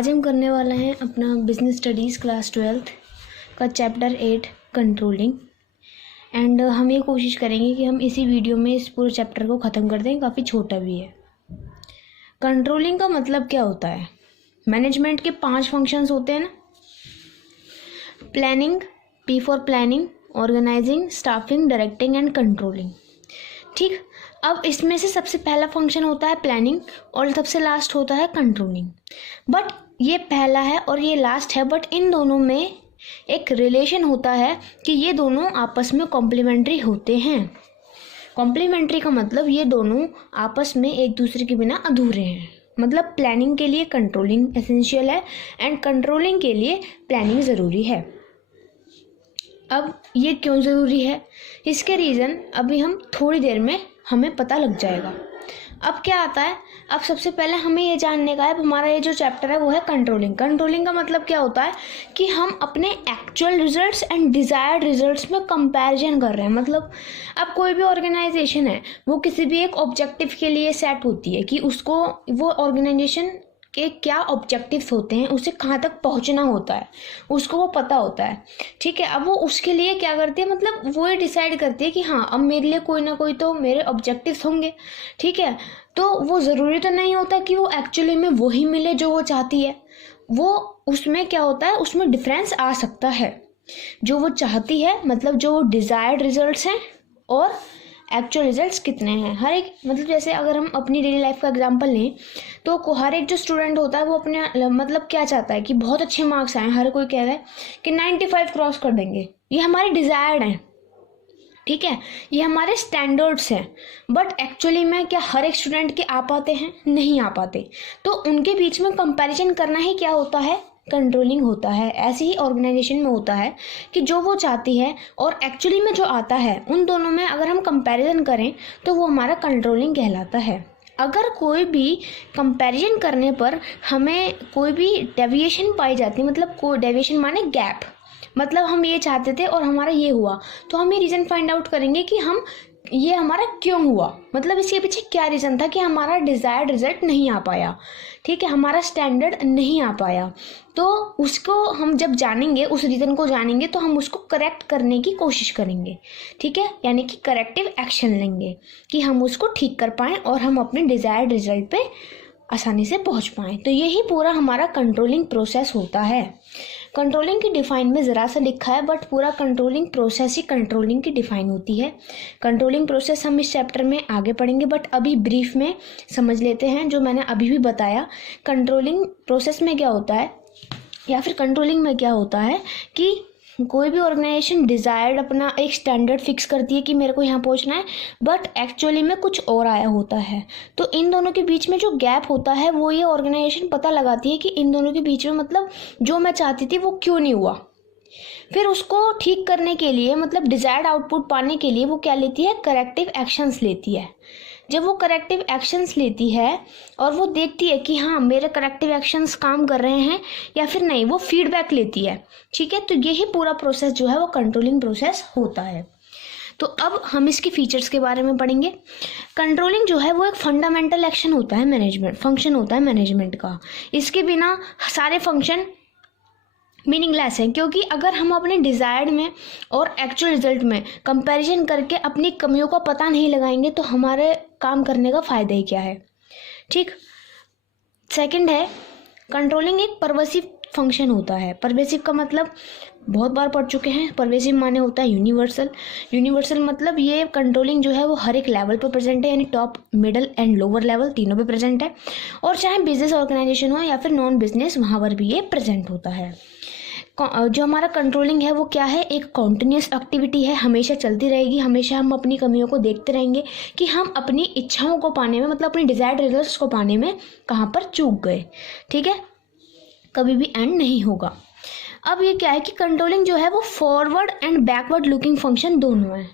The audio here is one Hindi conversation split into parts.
आज हम करने वाले हैं अपना बिजनेस स्टडीज़ क्लास 12th का चैप्टर 8 कंट्रोलिंग। एंड हम ये कोशिश करेंगे कि हम इसी वीडियो में इस पूरे चैप्टर को ख़त्म कर दें, काफ़ी छोटा भी है। कंट्रोलिंग का मतलब क्या होता है? मैनेजमेंट के 5 फंक्शंस होते हैं ना, planning, P for planning, organising, staffing, directing and controlling. ठीक, अब इसमें से सबसे पहला फंक्शन होता है प्लानिंग और सबसे लास्ट होता है कंट्रोलिंग। बट ये पहला है और ये लास्ट है, बट इन दोनों में एक रिलेशन होता है कि ये दोनों आपस में कॉम्प्लीमेंट्री होते हैं। कॉम्प्लीमेंट्री का मतलब ये दोनों आपस में एक दूसरे के बिना अधूरे हैं। मतलब प्लानिंग के लिए कंट्रोलिंग एसेंशियल है एंड कंट्रोलिंग के लिए प्लानिंग ज़रूरी है। अब ये क्यों ज़रूरी है, इसके रीज़न अभी हम थोड़ी देर में हमें पता लग जाएगा। अब क्या आता है, अब सबसे पहले हमें ये जानने का है, अब हमारा ये जो चैप्टर है वो है कंट्रोलिंग। कंट्रोलिंग का मतलब क्या होता है कि हम अपने actual results and desired results में कंपैरिजन कर रहे हैं। मतलब अब कोई भी ऑर्गेनाइजेशन है वो किसी भी एक ऑब्जेक्टिव के लिए सेट होती है कि उसको वो ऑर्गेनाइजेशन के क्या ऑब्जेक्टिव्स होते हैं, उसे कहाँ तक पहुँचना होता है, उसको वो पता होता है। ठीक है, अब वो उसके लिए क्या करती है, मतलब वो ये डिसाइड करती है कि हाँ अब मेरे लिए कोई ना कोई तो मेरे ऑब्जेक्टिव्स होंगे। ठीक है, तो वो ज़रूरी तो नहीं होता कि वो एक्चुअली में वही मिले जो वो चाहती है। वो उसमें क्या होता है, उसमें डिफरेंस आ सकता है। जो वो चाहती है, मतलब जो वो डिज़ायर्ड रिजल्ट्स हैं और एक्चुअल रिजल्ट्स कितने हैं। हर एक, मतलब जैसे अगर हम अपनी डेली लाइफ का एग्जांपल लें तो हर एक जो स्टूडेंट होता है वो अपने मतलब क्या चाहता है कि बहुत अच्छे मार्क्स आए। हर कोई कह रहा है कि 95 क्रॉस कर देंगे, ये हमारे डिज़ायर्ड हैं। ठीक है, ये हमारे स्टैंडर्ड्स हैं। बट एक्चुअली में क्या हर एक स्टूडेंट के आ पाते हैं? नहीं आ पाते। तो उनके बीच में कंपैरिजन करना ही क्या होता है, कंट्रोलिंग होता है। ऐसे ही ऑर्गेनाइजेशन में होता है कि जो वो चाहती है और एक्चुअली में जो आता है, उन दोनों में अगर हम कंपैरिजन करें तो वो हमारा कंट्रोलिंग कहलाता है। अगर कोई भी कंपैरिजन करने पर हमें कोई भी डेविएशन पाई जाती है, मतलब कोई डेविएशन माने गैप, मतलब हम ये चाहते थे और हमारा ये हुआ, तो हम ये रीज़न फाइंड आउट करेंगे कि हम ये हमारा क्यों हुआ, मतलब इसके पीछे क्या रीज़न था कि हमारा डिज़ायर्ड रिजल्ट नहीं आ पाया। ठीक है, हमारा स्टैंडर्ड नहीं आ पाया। तो उसको हम जब जानेंगे, उस रीज़न को जानेंगे, तो हम उसको करेक्ट करने की कोशिश करेंगे। ठीक है, यानी कि करेक्टिव एक्शन लेंगे कि हम उसको ठीक कर पाएँ और हम अपने डिज़ायर्ड रिजल्ट पे आसानी से पहुंच पाएँ। तो यही पूरा हमारा कंट्रोलिंग प्रोसेस होता है। कंट्रोलिंग की डिफाइन में ज़रा सा लिखा है, बट पूरा कंट्रोलिंग प्रोसेस ही कंट्रोलिंग की डिफाइन होती है। कंट्रोलिंग प्रोसेस हम इस चैप्टर में आगे पढ़ेंगे, बट अभी ब्रीफ में समझ लेते हैं जो मैंने अभी भी बताया। कंट्रोलिंग प्रोसेस में क्या होता है या फिर कंट्रोलिंग में क्या होता है कि कोई भी ऑर्गेनाइजेशन डिज़ायर्ड अपना एक स्टैंडर्ड फिक्स करती है कि मेरे को यहाँ पहुँचना है, बट एक्चुअली में कुछ और आया होता है। तो इन दोनों के बीच में जो गैप होता है वो ये ऑर्गेनाइजेशन पता लगाती है कि इन दोनों के बीच में, मतलब जो मैं चाहती थी वो क्यों नहीं हुआ। फिर उसको ठीक करने के लिए, मतलब डिज़ायर्ड आउटपुट पाने के लिए वो क्या लेती है, करेक्टिव एक्शंस लेती है। जब वो करेक्टिव एक्शंस लेती है और वो देखती है कि हाँ मेरे करेक्टिव एक्शंस काम कर रहे हैं या फिर नहीं, वो फीडबैक लेती है। ठीक है, तो यही पूरा प्रोसेस जो है वो कंट्रोलिंग प्रोसेस होता है। तो अब हम इसके फीचर्स के बारे में पढ़ेंगे। कंट्रोलिंग जो है वो एक फंडामेंटल एक्शन होता है, मैनेजमेंट फंक्शन होता है मैनेजमेंट का। इसके बिना सारे फंक्शन मीनिंगलेस है, क्योंकि अगर हम अपने डिज़ायर्ड में और एक्चुअल रिजल्ट में कंपैरिजन करके अपनी कमियों का पता नहीं लगाएंगे तो हमारे काम करने का फ़ायदा ही क्या है। ठीक, सेकंड है, कंट्रोलिंग एक परवेसिव फंक्शन होता है। परवेसिव का मतलब बहुत बार पढ़ चुके हैं। परवेसिव माने होता है यूनिवर्सल। यूनिवर्सल मतलब ये कंट्रोलिंग जो है वो हर एक लेवल पर प्रेजेंट है, यानी top, middle and lower level तीनों पे प्रेजेंट है। और चाहे बिजनेस ऑर्गेनाइजेशन हो या फिर नॉन बिजनेस, वहाँ पर भी ये प्रेजेंट होता है। जो हमारा कंट्रोलिंग है वो क्या है, एक कॉन्टिन्यूस एक्टिविटी है, हमेशा चलती रहेगी। हमेशा हम अपनी कमियों को देखते रहेंगे कि हम अपनी इच्छाओं को पाने में, मतलब अपनी डिज़ायर्ड रिजल्ट्स को पाने में कहाँ पर चूक गए। ठीक है, कभी भी एंड नहीं होगा। अब ये क्या है कि कंट्रोलिंग जो है वो forward and backward looking function दोनों है।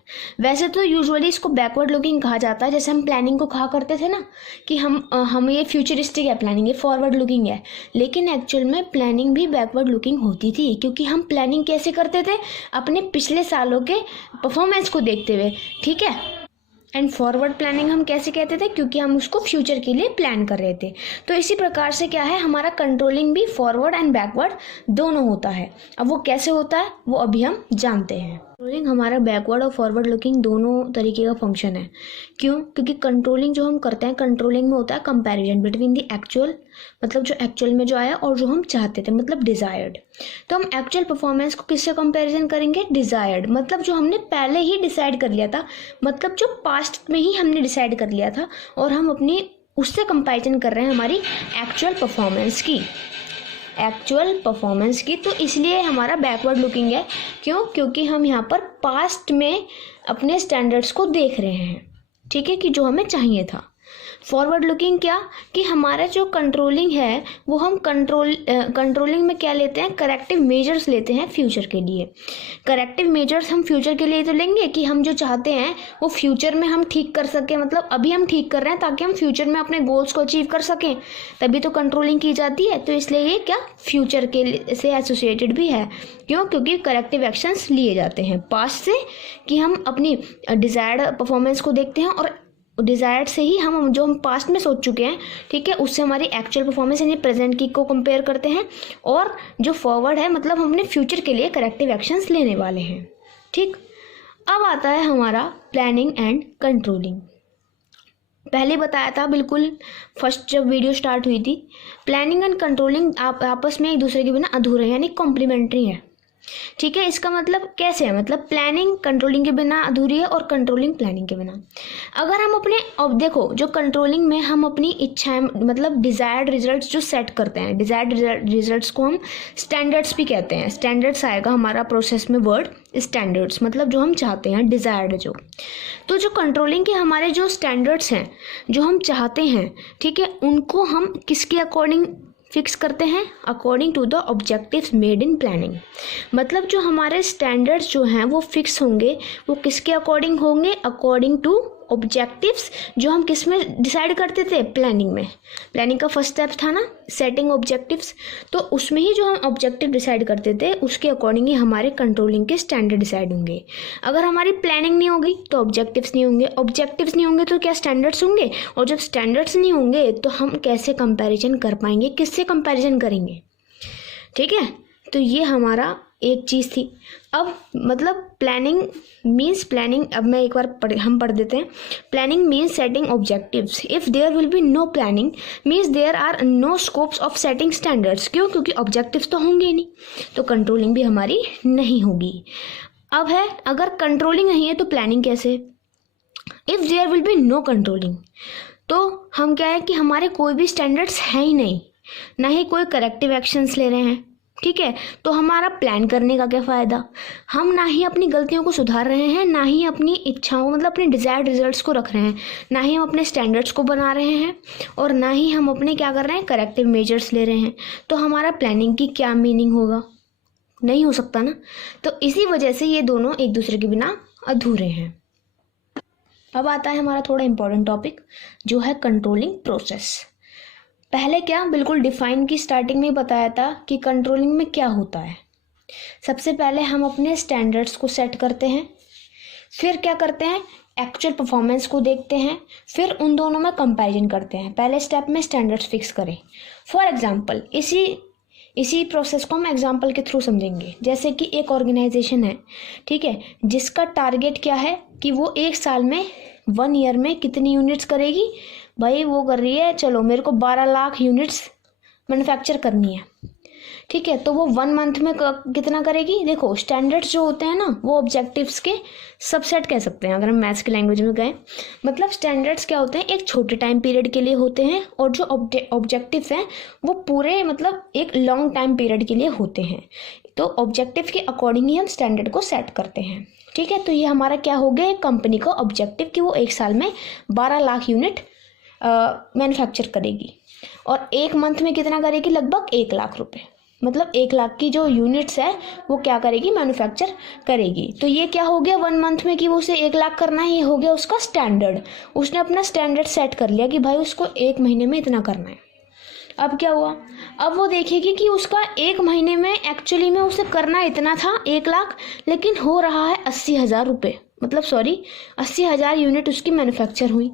वैसे तो यूजुअली इसको बैकवर्ड लुकिंग कहा जाता है, जैसे हम प्लानिंग को कहा करते थे ना कि हम ये फ्यूचरिस्टिक है प्लानिंग, ये फॉरवर्ड लुकिंग है। लेकिन एक्चुअल में प्लानिंग भी बैकवर्ड लुकिंग होती थी, क्योंकि हम प्लानिंग कैसे करते थे, अपने पिछले सालों के परफॉर्मेंस को देखते हुए। ठीक है, एंड फॉरवर्ड प्लानिंग हम कैसे कहते थे, क्योंकि हम उसको फ्यूचर के लिए प्लान कर रहे थे। तो इसी प्रकार से क्या है, हमारा कंट्रोलिंग भी फॉरवर्ड एंड बैकवर्ड दोनों होता है। अब वो कैसे होता है वो अभी हम जानते हैं। कंट्रोलिंग हमारा बैकवर्ड और फॉरवर्ड लुकिंग दोनों तरीके का फंक्शन है। क्यों? क्योंकि कंट्रोलिंग जो हम करते हैं, कंट्रोलिंग में होता है कंपैरिजन बिटवीन द एक्चुअल, मतलब जो एक्चुअल में जो आया, और जो हम चाहते थे, मतलब डिजायर्ड। तो हम एक्चुअल परफॉर्मेंस को किससे कंपैरिजन करेंगे? डिजायर्ड, मतलब जो हमने पहले ही डिसाइड कर लिया था, मतलब जो पास्ट में ही हमने डिसाइड कर लिया था, और हम अपनी उससे कंपैरिजन कर रहे हैं हमारी एक्चुअल परफॉर्मेंस की। तो इसलिए हमारा बैकवर्ड लुकिंग है। क्यों? क्योंकि हम यहाँ पर पास्ट में अपने स्टैंडर्ड्स को देख रहे हैं, ठीक है, कि जो हमें चाहिए था। फॉरवर्ड लुकिंग क्या, कि हमारा जो कंट्रोलिंग है वो हम कंट्रोलिंग में क्या लेते हैं, करेक्टिव मेजर्स लेते हैं फ्यूचर के लिए। करेक्टिव मेजर्स हम फ्यूचर के लिए तो लेंगे कि हम जो चाहते हैं वो फ्यूचर में हम ठीक कर सकें, मतलब अभी हम ठीक कर रहे हैं ताकि हम फ्यूचर में अपने गोल्स को अचीव कर सकें, तभी तो कंट्रोलिंग की जाती है। तो इसलिए ये क्या फ्यूचर के से एसोसिएटेड भी है। क्यों? क्योंकि करेक्टिव एक्शंस लिए जाते हैं पास्ट से, कि हम अपनी डिजायर्ड परफॉर्मेंस को देखते हैं, और डिजायर्ड से ही हम जो हम पास्ट में सोच चुके हैं, ठीक है, उससे हमारी एक्चुअल परफॉर्मेंस यानी प्रेजेंट की को कंपेयर करते हैं। और जो फॉरवर्ड है, मतलब हमने फ्यूचर के लिए करेक्टिव एक्शंस लेने वाले हैं। ठीक, अब आता है हमारा प्लानिंग एंड कंट्रोलिंग। पहले बताया था बिल्कुल फर्स्ट जब वीडियो स्टार्ट हुई थी, प्लानिंग एंड कंट्रोलिंग आपस में एक दूसरे के बिना अधूरे यानी कॉम्प्लीमेंट्री है। ठीक है, इसका मतलब कैसे है, मतलब प्लानिंग कंट्रोलिंग के बिना अधूरी है और कंट्रोलिंग प्लानिंग के बिना। अगर हम अपने, अब देखो, जो कंट्रोलिंग में हम अपनी इच्छाएं, मतलब डिजायर्ड रिजल्ट्स जो सेट करते हैं, डिजायर्ड रिजल्ट्स को हम स्टैंडर्ड्स भी कहते हैं। स्टैंडर्ड्स आएगा हमारा प्रोसेस में वर्ड स्टैंडर्ड्स, मतलब जो हम चाहते हैं, डिजायर्ड जो। तो जो कंट्रोलिंग के हमारे जो स्टैंडर्ड्स हैं, जो हम चाहते हैं, ठीक है, उनको हम किसके अकॉर्डिंग फिक्स करते हैं? According to the objectives made in planning. मतलब जो हमारे स्टैंडर्ड्स जो हैं वो फिक्स होंगे, वो किसके अकॉर्डिंग होंगे? अकॉर्डिंग टू ऑब्जेक्टिव्स, जो हम किस में डिसाइड करते थे? प्लानिंग में। प्लानिंग का फर्स्ट स्टेप था ना सेटिंग ऑब्जेक्टिव्स, तो उसमें ही जो हम ऑब्जेक्टिव डिसाइड करते थे उसके अकॉर्डिंग ही हमारे कंट्रोलिंग के स्टैंडर्ड डिसाइड होंगे। अगर हमारी प्लानिंग नहीं होगी तो ऑब्जेक्टिव्स नहीं होंगे, ऑब्जेक्टिव्स नहीं होंगे तो क्या स्टैंडर्ड्स होंगे, और जब स्टैंडर्ड्स नहीं होंगे तो हम कैसे कंपैरिजन कर पाएंगे, किससे कंपैरिजन करेंगे? ठीक है, तो ये हमारा एक चीज़ थी। अब मतलब प्लानिंग मीन्स प्लानिंग, अब मैं एक बार हम पढ़ देते हैं। Planning means setting objectives. If there will be no planning means there are no scopes of setting standards. क्यों? क्योंकि ऑब्जेक्टिव्स तो होंगे नहीं, तो कंट्रोलिंग भी हमारी नहीं होगी। अब है, अगर कंट्रोलिंग नहीं है तो प्लानिंग कैसे? If there will be no controlling, तो हम क्या है कि हमारे कोई भी स्टैंडर्ड्स हैं ही नहीं, ना ही कोई करेक्टिव एक्शंस ले रहे हैं। ठीक है, तो हमारा प्लान करने का क्या फ़ायदा? हम ना ही अपनी गलतियों को सुधार रहे हैं, ना ही अपनी इच्छाओं, मतलब अपने डिजायर्ड रिजल्ट्स को रख रहे हैं, ना ही हम अपने स्टैंडर्ड्स को बना रहे हैं, और ना ही हम अपने क्या कर रहे हैं, करेक्टिव मेजर्स ले रहे हैं। तो हमारा प्लानिंग की क्या मीनिंग होगा? नहीं हो सकता ना। तो इसी वजह से ये दोनों एक दूसरे के बिना अधूरे हैं। अब आता है हमारा थोड़ा इंपॉर्टेंट टॉपिक, जो है कंट्रोलिंग प्रोसेस। पहले क्या बिल्कुल डिफाइन की स्टार्टिंग में बताया था कि कंट्रोलिंग में क्या होता है। सबसे पहले हम अपने स्टैंडर्ड्स को सेट करते हैं, फिर क्या करते हैं, एक्चुअल परफॉर्मेंस को देखते हैं, फिर उन दोनों में कंपैरिजन करते हैं। पहले स्टेप में स्टैंडर्ड्स फिक्स करें। फॉर एग्जांपल, इसी प्रोसेस को हम एग्जांपल के थ्रू समझेंगे। जैसे कि एक ऑर्गेनाइजेशन है, ठीक है, जिसका टारगेट क्या है कि वो एक साल में 1 ईयर में कितनी यूनिट्स करेगी। भाई वो कर रही है, चलो मेरे को 12 लाख यूनिट्स मैन्युफैक्चर करनी है, ठीक है, तो वो 1 मंथ में कितना करेगी। देखो स्टैंडर्ड्स जो होते हैं ना, वो ऑब्जेक्टिव्स के सबसेट कह सकते हैं अगर हम मैथ्स की लैंग्वेज में गए। मतलब स्टैंडर्ड्स क्या होते हैं, एक छोटे टाइम पीरियड के लिए होते हैं, और जो ऑब्जेक्टिव्स हैं वो पूरे मतलब एक लॉन्ग टाइम पीरियड के लिए होते हैं। तो ऑब्जेक्टिव के अकॉर्डिंग ही हम स्टैंडर्ड को सेट करते हैं। ठीक है, तो ये हमारा क्या हो गया, कंपनी का ऑब्जेक्टिव कि वो एक साल में 12 लाख यूनिट मैन्युफैक्चर करेगी, और 1 मंथ में कितना करेगी, लगभग 1 लाख रुपए। मतलब 1 लाख की जो यूनिट्स है वो क्या करेगी, मैन्युफैक्चर करेगी। तो ये क्या हो गया 1 मंथ में कि वो उसे 1 लाख करना है, ये हो गया उसका स्टैंडर्ड। उसने अपना स्टैंडर्ड सेट कर लिया कि भाई उसको 1 महीने में इतना करना है। अब क्या हुआ, अब वो देखेगी कि उसका 1 महीने में एक्चुअली में उसे करना इतना था 1 लाख, लेकिन हो रहा है 80,000 रुपये। मतलब सॉरी 80,000 यूनिट उसकी मैन्युफैक्चर हुई।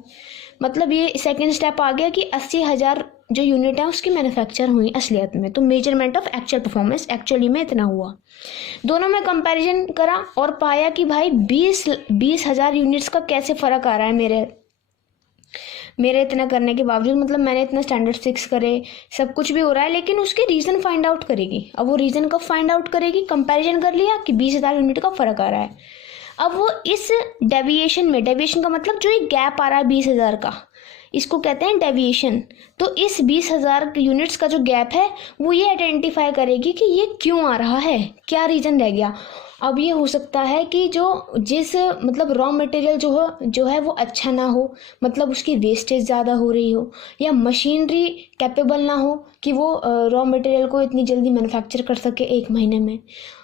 मतलब ये सेकेंड स्टेप आ गया कि 80,000 जो यूनिट है उसकी मैन्युफैक्चर हुई असलियत में। तो measurement of actual performance, actually में इतना हुआ। दोनों में कंपैरिजन करा और पाया कि भाई 20,000 यूनिट्स का कैसे फ़र्क आ रहा है मेरे इतना करने के बावजूद। मतलब मैंने इतना स्टैंडर्ड फिक्स करे, सब कुछ भी हो रहा है, लेकिन उसके रीज़न फाइंड आउट करेगी। अब वो रीज़न कब फाइंड आउट करेगी? कंपैरिजन कर लिया कि 20,000 यूनिट का फ़र्क आ रहा है। अब वो इस डेविएशन में, डेविएशन का मतलब जो ये गैप आ रहा है 20,000 का, इसको कहते हैं डेविएशन। तो इस 20,000 यूनिट्स का जो गैप है वो ये आइडेंटिफाई करेगी कि ये क्यों आ रहा है, क्या रीज़न रह गया। अब ये हो सकता है कि जिस मतलब रॉ मटेरियल जो है वो अच्छा ना हो, मतलब उसकी वेस्टेज ज़्यादा हो रही हो, या मशीनरी कैपेबल ना हो कि वो रॉ मटेरियल को इतनी जल्दी मैन्युफैक्चर कर सके 1 महीने में,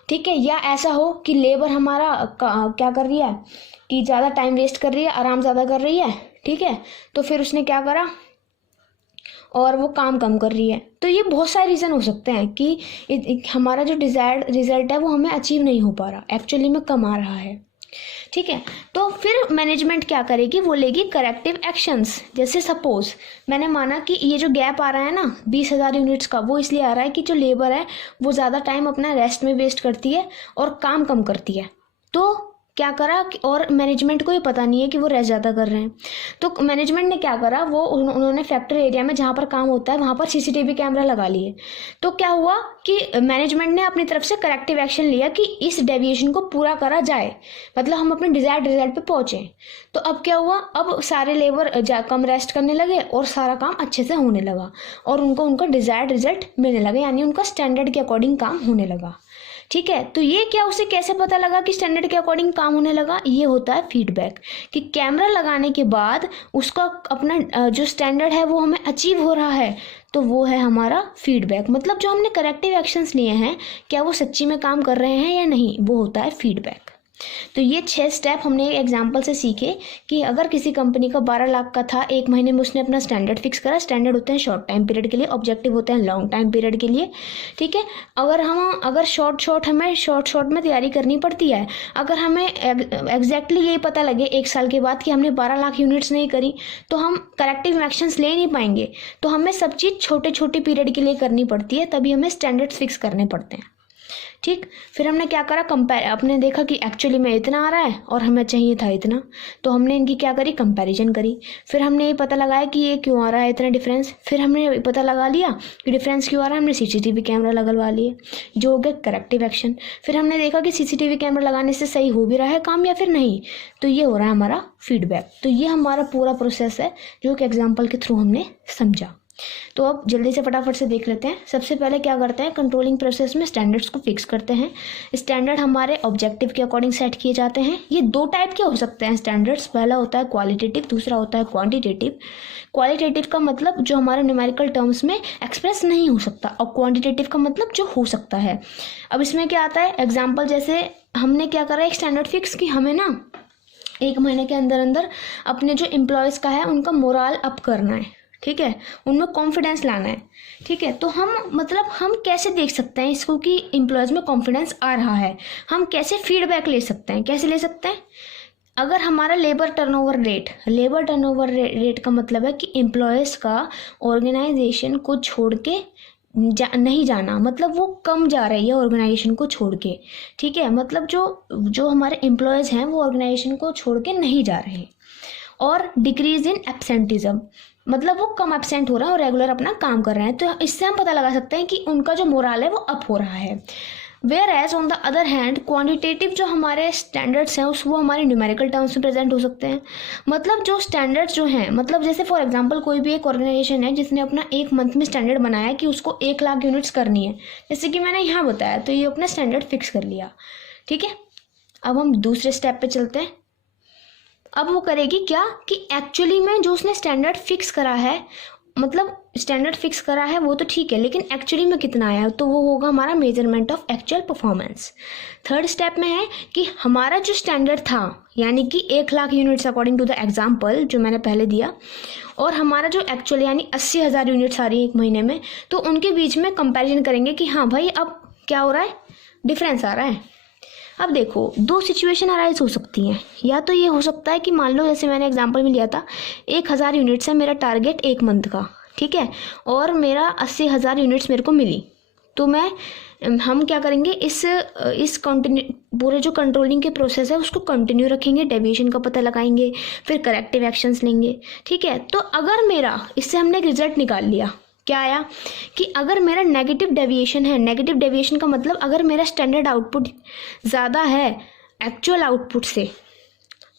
ठीक है। या ऐसा हो कि लेबर हमारा क्या कर रही है कि ज़्यादा टाइम वेस्ट कर रही है, आराम ज़्यादा कर रही है, ठीक है। तो फिर उसने क्या करा और वो काम कम कर रही है। तो ये बहुत सारे रीज़न हो सकते हैं कि हमारा जो डिज़ायर्ड रिजल्ट है वो हमें अचीव नहीं हो पा रहा, एक्चुअली में कम आ रहा है, ठीक है। तो फिर मैनेजमेंट क्या करेगी? वो लेगी करेक्टिव एक्शंस। जैसे सपोज मैंने माना कि ये जो गैप आ रहा है ना 20,000 यूनिट्स का, वो इसलिए आ रहा है कि जो लेबर है वो ज़्यादा टाइम अपना रेस्ट में वेस्ट करती है और काम कम करती है। तो क्या करा और मैनेजमेंट को ये पता नहीं है कि वो रेस्ट ज़्यादा कर रहे हैं। तो मैनेजमेंट ने क्या करा, वो उन्होंने फैक्ट्री एरिया में जहाँ पर काम होता है वहाँ पर सीसीटीवी कैमरा लगा लिए। तो क्या हुआ कि मैनेजमेंट ने अपनी तरफ से करेक्टिव एक्शन लिया कि इस डेविएशन को पूरा करा जाए, मतलब हम अपने डिजायर्ड रिजल्ट पे पहुंचे। तो अब क्या हुआ, अब सारे लेबर कम रेस्ट करने लगे और सारा काम अच्छे से होने लगा और उनको उनका डिजायर्ड रिजल्ट मिलने लगा, यानी उनका स्टैंडर्ड के अकॉर्डिंग काम होने लगा, ठीक है। तो ये क्या, उसे कैसे पता लगा कि स्टैंडर्ड के अकॉर्डिंग काम होने लगा? ये होता है फीडबैक, कि कैमरा लगाने के बाद उसका अपना जो स्टैंडर्ड है वो हमें अचीव हो रहा है, तो वो है हमारा फीडबैक। मतलब जो हमने करेक्टिव एक्शंस लिए हैं, क्या वो सच्ची में काम कर रहे हैं या नहीं, वो होता है फीडबैक। तो ये 6 स्टेप हमने एग्जाम्पल से सीखे कि अगर किसी कंपनी का 12 लाख का था, 1 महीने में उसने अपना स्टैंडर्ड फिक्स करा। स्टैंडर्ड होते हैं शॉर्ट टाइम पीरियड के लिए, ऑब्जेक्टिव होते हैं लॉन्ग टाइम पीरियड के लिए, ठीक है। अगर हमें शॉर्ट में तैयारी करनी पड़ती है, अगर हमें एग्जैक्टली यही पता लगे 1 साल के बाद कि हमने 12 लाख यूनिट्स नहीं करी, तो हम करेक्टिव एक्शंस ले नहीं पाएंगे। तो हमें सब चीज़ छोटे छोटे पीरियड के लिए करनी पड़ती है, तभी हमें स्टैंडर्ड्स फिक्स करने पड़ते हैं, ठीक। फिर हमने क्या करा, आपने देखा कि एक्चुअली में इतना आ रहा है और हमें चाहिए था इतना, तो हमने इनकी क्या करी, कंपैरिजन करी। फिर हमने ये पता लगाया कि ये क्यों आ रहा है इतना डिफरेंस। फिर हमने पता लगा लिया कि डिफरेंस क्यों आ रहा है, हमने सीसीटीवी कैमरा लगवा लिए, जो हो गया करेक्टिव एक्शन। फिर हमने देखा कि सीसीटीवी कैमरा लगाने से सही हो भी रहा है काम या फिर नहीं, तो ये हो रहा है हमारा फीडबैक। तो ये हमारा पूरा प्रोसेस है जो कि एग्जाम्पल के थ्रू हमने समझा। तो अब जल्दी से फटाफट से देख लेते हैं। सबसे पहले क्या करते हैं, कंट्रोलिंग प्रोसेस में स्टैंडर्ड्स को फिक्स करते हैं। स्टैंडर्ड हमारे ऑब्जेक्टिव के अकॉर्डिंग सेट किए जाते हैं। ये 2 टाइप के हो सकते हैं स्टैंडर्ड्स, पहला होता है क्वालिटेटिव, दूसरा होता है क्वांटिटेटिव। क्वालिटेटिव का मतलब जो हमारे न्यूमेरिकल टर्म्स में एक्सप्रेस नहीं हो सकता, और क्वांटिटेटिव का मतलब जो हो सकता है। अब इसमें क्या आता है, एग्जाम्पल जैसे हमने क्या करा, एक स्टैंडर्ड फिक्स कि हमें ना 1 महीने के अंदर अंदर अपने जो एम्प्लॉयज़ का है उनका मोराल अप करना है, ठीक है, उनमें कॉन्फिडेंस लाना है, ठीक है। तो हम कैसे देख सकते हैं इसको कि एम्प्लॉयज़ में कॉन्फिडेंस आ रहा है, हम कैसे फीडबैक ले सकते हैं, कैसे ले सकते हैं? अगर हमारा लेबर टर्नओवर रेट का मतलब है कि एम्प्लॉयज़ का ऑर्गेनाइजेशन को छोड़ के नहीं जाना, मतलब वो कम जा रही है ऑर्गेनाइजेशन को छोड़ के, ठीक है। मतलब जो हमारे एम्प्लॉयज़ हैं वो ऑर्गेनाइजेशन को छोड़ के नहीं जा रहे। और डिक्रीज इन एब्सेंटिज्म, मतलब वो कम एब्सेंट हो रहा है और रेगुलर अपना काम कर रहे हैं। तो इससे हम पता लगा सकते हैं कि उनका जो मोरल है वो अप हो रहा है। Whereas on the other hand quantitative जो हमारे स्टैंडर्ड्स हैं वो हमारे न्यूमेरिकल टर्म्स में प्रेजेंट हो सकते हैं। मतलब जो स्टैंडर्ड्स जो हैं, मतलब जैसे फॉर एग्जांपल कोई भी एक ऑर्गेनाइजेशन है जिसने अपना 1 मंथ में स्टैंडर्ड बनाया कि उसको 1 लाख यूनिट्स करनी है, जैसे कि मैंने यहाँ बताया, तो ये अपना स्टैंडर्ड फिक्स कर लिया, ठीक है। अब हम दूसरे स्टेप पे चलते हैं। अब वो करेगी क्या कि एक्चुअली में जो उसने स्टैंडर्ड फिक्स करा है, मतलब स्टैंडर्ड फिक्स करा है वो तो ठीक है, लेकिन एक्चुअली में कितना आया है, तो वो होगा हमारा measurement of actual performance. Third step में है कि हमारा जो स्टैंडर्ड था, यानी कि 1 lakh units according to the example जो मैंने पहले दिया, और हमारा जो एक्चुअल यानी 80,000 यूनिट्स आ रही है 1 महीने में, तो उनके बीच में कंपैरिजन करेंगे कि हाँ भाई अब क्या हो रहा है, डिफरेंस आ रहा है। अब देखो, दो सिचुएशन अराइज हो सकती हैं। या तो ये हो सकता है कि मान लो जैसे मैंने एग्जांपल में लिया था 1000 यूनिट्स है मेरा टारगेट एक मंथ का, ठीक है, और मेरा 80,000 यूनिट्स मेरे को मिली, तो हम क्या करेंगे, इस कंटिन्यू पूरे जो कंट्रोलिंग के प्रोसेस है उसको कंटिन्यू रखेंगे, डेविएशन का पता लगाएंगे, फिर करेक्टिव एक्शंस लेंगे, ठीक है। तो अगर मेरा, इससे हमने एक रिजल्ट निकाल लिया, क्या आया कि अगर मेरा नेगेटिव डेविएशन है, नेगेटिव डेविएशन का मतलब अगर मेरा स्टैंडर्ड आउटपुट ज़्यादा है एक्चुअल आउटपुट से,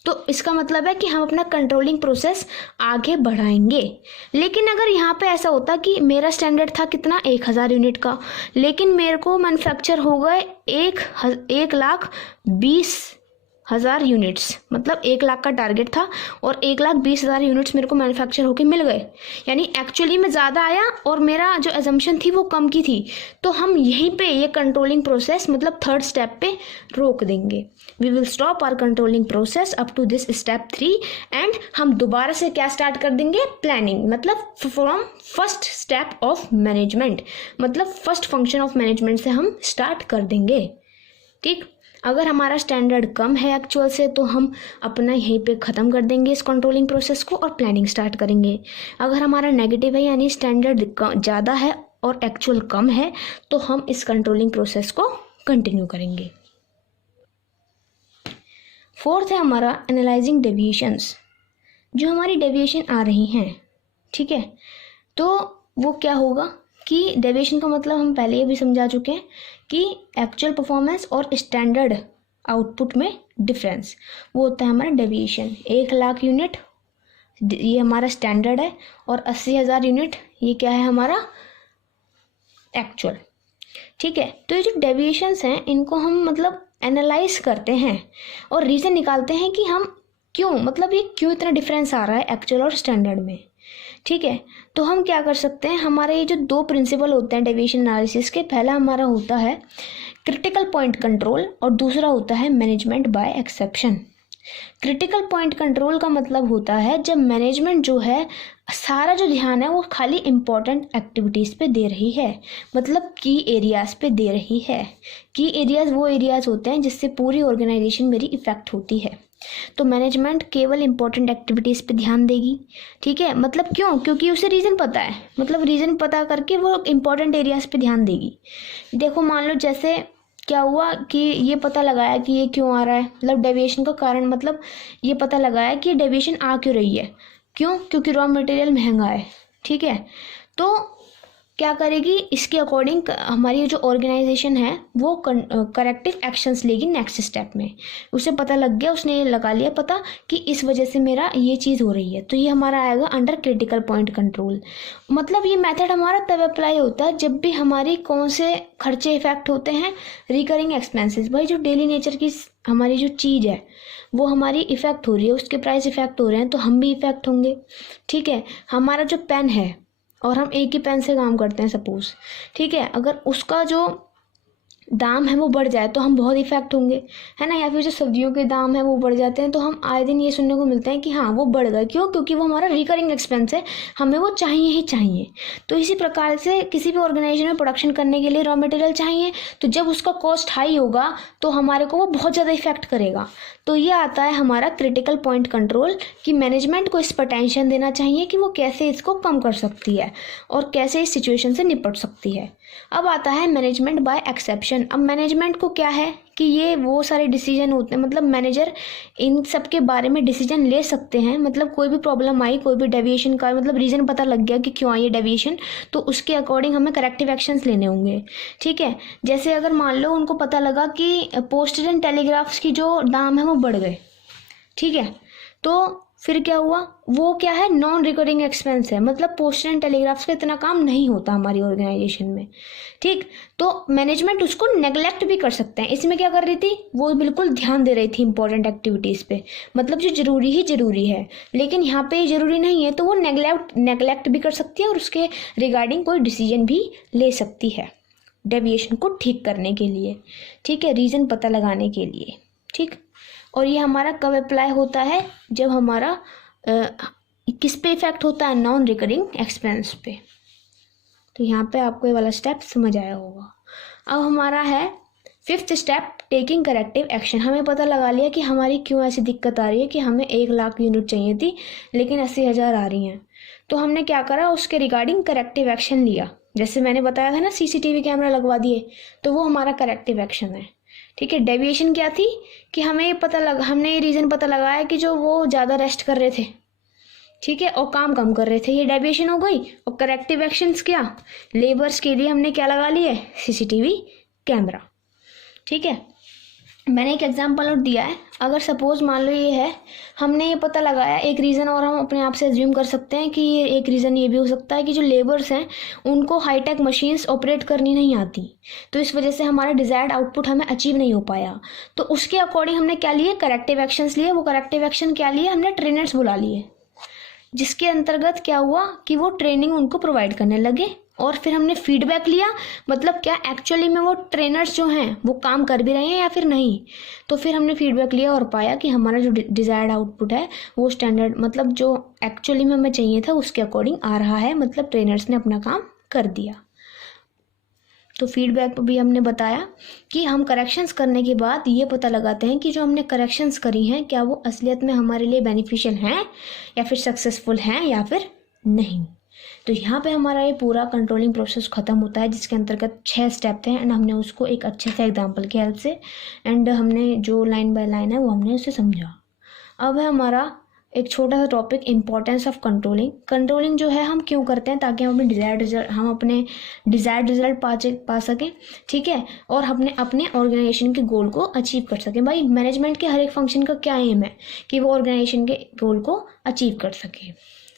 तो इसका मतलब है कि हम अपना कंट्रोलिंग प्रोसेस आगे बढ़ाएंगे। लेकिन अगर यहाँ पे ऐसा होता कि मेरा स्टैंडर्ड था कितना, 1000 यूनिट का, लेकिन मेरे को मैन्युफैक्चर हो गए 1,20,000 यूनिट्स, मतलब 1 लाख का टारगेट था और 1,20,000 यूनिट्स मेरे को मैन्युफैक्चर होके मिल गए, यानी एक्चुअली में ज़्यादा आया और मेरा जो एजम्पशन थी वो कम की थी, तो हम यहीं पे ये कंट्रोलिंग प्रोसेस मतलब थर्ड स्टेप पे रोक देंगे। We will stop our controlling process up to this step 3 and हम दोबारा से क्या स्टार्ट कर देंगे, प्लानिंग, मतलब from first step of management, मतलब फर्स्ट फंक्शन ऑफ मैनेजमेंट से हम स्टार्ट कर देंगे, ठीक। अगर हमारा स्टैंडर्ड कम है एक्चुअल से तो हम अपना यहीं पे ख़त्म कर देंगे इस कंट्रोलिंग प्रोसेस को और प्लानिंग स्टार्ट करेंगे। अगर हमारा नेगेटिव है यानी स्टैंडर्ड ज़्यादा है और एक्चुअल कम है तो हम इस कंट्रोलिंग प्रोसेस को कंटिन्यू करेंगे। फोर्थ है हमारा एनालाइजिंग डेविएशंस। जो हमारी डेविएशन आ रही हैं, ठीक है, तो वो क्या होगा कि डेविएशन का मतलब हम पहले ये भी समझा चुके हैं कि एक्चुअल परफॉर्मेंस और स्टैंडर्ड आउटपुट में डिफरेंस, वो होता है हमारा डेविएशन। 1 लाख यूनिट ये हमारा स्टैंडर्ड है और 80,000 यूनिट ये क्या है, हमारा एक्चुअल, ठीक है। तो ये जो डेविएशंस हैं इनको हम मतलब एनालाइज करते हैं और रीज़न निकालते हैं कि हम क्यों, मतलब ये क्यों इतना डिफरेंस आ रहा है एक्चुअल और स्टैंडर्ड में, ठीक है। तो हम क्या कर सकते हैं, हमारे ये जो 2 प्रिंसिपल होते हैं डेविएशन एनालिसिस के, पहला हमारा होता है क्रिटिकल पॉइंट कंट्रोल और दूसरा होता है management by exception. Critical point control का मतलब होता है जब मैनेजमेंट जो है सारा जो ध्यान है वो खाली इंपॉर्टेंट एक्टिविटीज़ पे दे रही है, मतलब की एरियाज़ पे दे रही है। की एरियाज़ वो एरियाज़ होते हैं जिससे पूरी ऑर्गेनाइजेशन मेरी इफ़ेक्ट होती है, तो मैनेजमेंट केवल इंपॉर्टेंट एक्टिविटीज़ पे ध्यान देगी, ठीक है। मतलब क्यों, क्योंकि उसे रीज़न पता है, मतलब रीज़न पता करके वो इंपॉर्टेंट एरियाज़ पे ध्यान देगी। देखो मान लो जैसे क्या हुआ कि ये पता लगाया कि ये क्यों आ रहा है, मतलब डेविएशन का कारण, मतलब ये पता लगाया कि डेविएशन आ क्यों रही है, क्यों, क्योंकि रॉ मटेरियल महंगा है, ठीक है। तो क्या करेगी, इसके अकॉर्डिंग हमारी जो ऑर्गेनाइजेशन है वो करेक्टिव एक्शंस लेगी नेक्स्ट स्टेप में। उसे पता लग गया, उसने ये लगा लिया पता कि इस वजह से मेरा ये चीज़ हो रही है, तो ये हमारा आएगा अंडर क्रिटिकल पॉइंट कंट्रोल। मतलब ये मेथड हमारा तब अप्लाई होता है जब भी हमारी कौन से खर्चे इफेक्ट होते हैं, रिकरिंग एक्सपेंसेस, भाई जो डेली नेचर की हमारी जो चीज़ है वो हमारी इफ़ेक्ट हो रही है, उसके प्राइस इफ़ेक्ट हो रहे हैं तो हम भी इफ़ेक्ट होंगे, ठीक है। हमारा जो पेन है और हम एक ही पेन से काम करते हैं सपोज, ठीक है, अगर उसका जो दाम है वो बढ़ जाए तो हम बहुत इफेक्ट होंगे, है ना। या फिर जो सब्जियों के दाम है वो बढ़ जाते हैं तो हम आए दिन ये सुनने को मिलता है कि हाँ वो बढ़ गए, क्यों, क्योंकि वो हमारा रिकरिंग एक्सपेंस है, हमें वो चाहिए ही चाहिए। तो इसी प्रकार से किसी भी ऑर्गेनाइजेशन में प्रोडक्शन करने के लिए रॉ मटेरियल चाहिए, तो जब उसका कॉस्ट हाई होगा तो हमारे को वो बहुत ज़्यादा इफेक्ट करेगा। तो ये आता है हमारा क्रिटिकल पॉइंट कंट्रोल कि मैनेजमेंट को इस पर टेंशन देना चाहिए कि वो कैसे इसको कम कर सकती है और कैसे इस सिचुएशन से निपट सकती है। अब आता है मैनेजमेंट बाय एक्सेप्शन। अब मैनेजमेंट को क्या है कि ये वो सारे डिसीजन होते हैं, मतलब मैनेजर इन सब के बारे में डिसीजन ले सकते हैं, मतलब कोई भी प्रॉब्लम आई, कोई भी डेविएशन का मतलब रीज़न पता लग गया कि क्यों आई है डेविएशन, तो उसके अकॉर्डिंग हमें करेक्टिव एक्शंस लेने होंगे, ठीक है। जैसे अगर मान लो उनको पता लगा कि पोस्टल एंड टेलीग्राफ्स की जो दाम है वो बढ़ गए, ठीक है, तो फिर क्या हुआ, वो क्या है, नॉन रिकरिंग एक्सपेंस है, मतलब पोस्टल एंड टेलीग्राफ्स का इतना काम नहीं होता हमारी ऑर्गेनाइजेशन में, ठीक। तो मैनेजमेंट उसको नेग्लेक्ट भी कर सकते हैं। इसमें क्या कर रही थी, वो बिल्कुल ध्यान दे रही थी इंपॉर्टेंट एक्टिविटीज़ पे, मतलब जो जरूरी ही जरूरी है, लेकिन यहाँ पे जरूरी नहीं है तो वो नेग्लेक्ट भी कर सकती है और उसके रिगार्डिंग कोई डिसीजन भी ले सकती है डेविएशन को ठीक करने के लिए, ठीक है, रीज़न पता लगाने के लिए, ठीक। और ये हमारा कब अप्लाई होता है, जब हमारा किस पे इफेक्ट होता है, नॉन रिकरिंग एक्सपेंस पे। तो यहाँ पे आपको ये वाला स्टेप समझ आया होगा। अब हमारा है 5th step, taking corrective action. हमें पता लगा लिया कि हमारी क्यों ऐसी दिक्कत आ रही है कि हमें 1 लाख यूनिट चाहिए थी लेकिन 80,000 आ रही हैं। तो हमने क्या करा, उसके रिगार्डिंग करेक्टिव एक्शन लिया। जैसे मैंने बताया था ना, CCTV कैमरा लगवा दिए, तो वो हमारा करेक्टिव एक्शन है। ठीक है। डेविएशन क्या थी कि हमने ये रीज़न पता लगाया कि जो वो ज़्यादा रेस्ट कर रहे थे, ठीक है, और काम कम कर रहे थे, ये डेविएशन हो गई। और करेक्टिव एक्शंस क्या, लेबर्स के लिए हमने क्या लगा लिया है, CCTV कैमरा। ठीक है। मैंने एक एग्जाम्पल और दिया है। अगर सपोज मान लो ये है, हमने ये पता लगाया एक रीज़न, और हम अपने आप से एज्यूम कर सकते हैं कि ये एक रीज़न ये भी हो सकता है कि जो लेबर्स हैं उनको हाईटेक मशीन्स ऑपरेट करनी नहीं आती, तो इस वजह से हमारा डिज़ायर्ड आउटपुट हमें अचीव नहीं हो पाया। तो उसके अकॉर्डिंग हमने क्या लिए, करेक्टिव एक्शंस लिए। वो करेक्टिव एक्शन क्या लिए, हमने ट्रेनर्स बुला लिए, जिसके अंतर्गत क्या हुआ कि वो ट्रेनिंग उनको प्रोवाइड करने लगे। और फिर हमने फीडबैक लिया, मतलब क्या एक्चुअली में वो ट्रेनर्स जो हैं वो काम कर भी रहे हैं या फिर नहीं। तो फिर हमने फीडबैक लिया और पाया कि हमारा जो डिज़ायर्ड आउटपुट है वो स्टैंडर्ड, मतलब जो एक्चुअली में हमें चाहिए था उसके अकॉर्डिंग आ रहा है, मतलब ट्रेनर्स ने अपना काम कर दिया। तो फीडबैक भी हमने बताया कि हम करेक्शंस करने के बाद ये पता लगाते हैं कि जो हमने करेक्शंस करी हैं क्या वो असलियत में हमारे लिए बेनिफिशियल हैं या फिर सक्सेसफुल हैं या फिर नहीं। तो यहाँ पे हमारा ये पूरा कंट्रोलिंग प्रोसेस ख़त्म होता है, जिसके अंतर्गत 6 स्टेप थे एंड हमने उसको एक अच्छे से एग्जाम्पल की हेल्प से एंड हमने जो लाइन बाय लाइन है वो हमने उसे समझा। अब है हमारा एक छोटा सा topic, importance of controlling. Controlling जो है हम क्यों करते हैं, ताकि हम अपने डिज़ायर्ड रिजल्ट पा सकें। ठीक है। और अपने ऑर्गेनाइजेशन के गोल को अचीव कर सकें। भाई मैनेजमेंट के हर एक फंक्शन का क्या एम है कि वो ऑर्गेनाइजेशन के गोल को अचीव कर सके।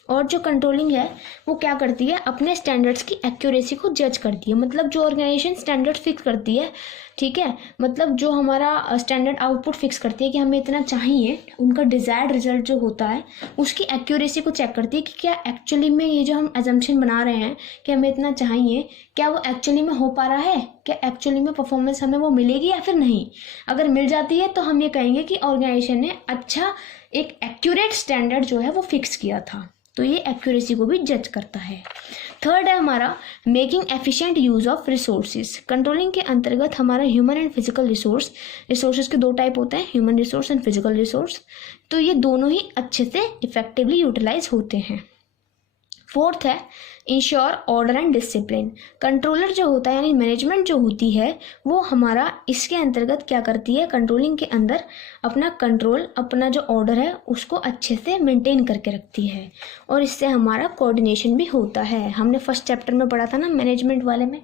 और जो कंट्रोलिंग है वो क्या करती है, अपने स्टैंडर्ड्स की एक्यूरेसी को जज करती है। मतलब जो ऑर्गेनाइजेशन स्टैंडर्ड फिक्स करती है, ठीक है, मतलब जो हमारा स्टैंडर्ड आउटपुट फिक्स करती है कि हमें इतना चाहिए, उनका डिज़ायर्ड रिजल्ट जो होता है उसकी एक्यूरेसी को चेक करती है कि क्या एक्चुअली में ये जो हम अजम्पशन बना रहे हैं कि हमें इतना चाहिए, क्या वो एक्चुअली में हो पा रहा है, क्या एक्चुअली में परफॉर्मेंस हमें वो मिलेगी या फिर नहीं। अगर मिल जाती है तो हम ये कहेंगे कि ऑर्गेनाइजेशन ने अच्छा एक एक्यूरेट स्टैंडर्ड जो है वो फिक्स किया था। तो ये एक्यूरेसी को भी जज करता है। थर्ड है हमारा making efficient use of resources. Controlling के अंतर्गत हमारा ह्यूमन एंड फिजिकल रिसोर्सेज के 2 टाइप होते हैं, human resource and physical resource. तो ये दोनों ही अच्छे से इफेक्टिवली यूटिलाइज होते हैं। फोर्थ है ensure order and discipline. Controller जो होता है यानी मैनेजमेंट जो होती है वो हमारा इसके अंतर्गत क्या करती है, कंट्रोलिंग के अंदर अपना कंट्रोल, अपना जो ऑर्डर है उसको अच्छे से मेंटेन करके रखती है, और इससे हमारा कोऑर्डिनेशन भी होता है। हमने फर्स्ट चैप्टर में पढ़ा था ना मैनेजमेंट वाले में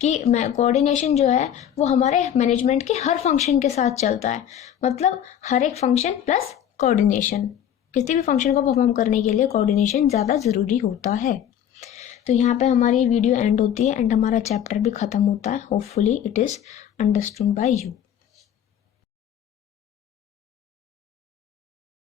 कि कोऑर्डिनेशन जो है वो हमारे मैनेजमेंट के हर फंक्शन के साथ चलता है। मतलब हर एक फंक्शन प्लस कोऑर्डिनेशन, किसी भी फंक्शन को परफॉर्म करने के लिए कोऑर्डिनेशन ज़्यादा ज़रूरी होता है। तो यहाँ पे हमारी वीडियो एंड होती है एंड हमारा चैप्टर भी ख़त्म होता है। Hopefully it is understood by you.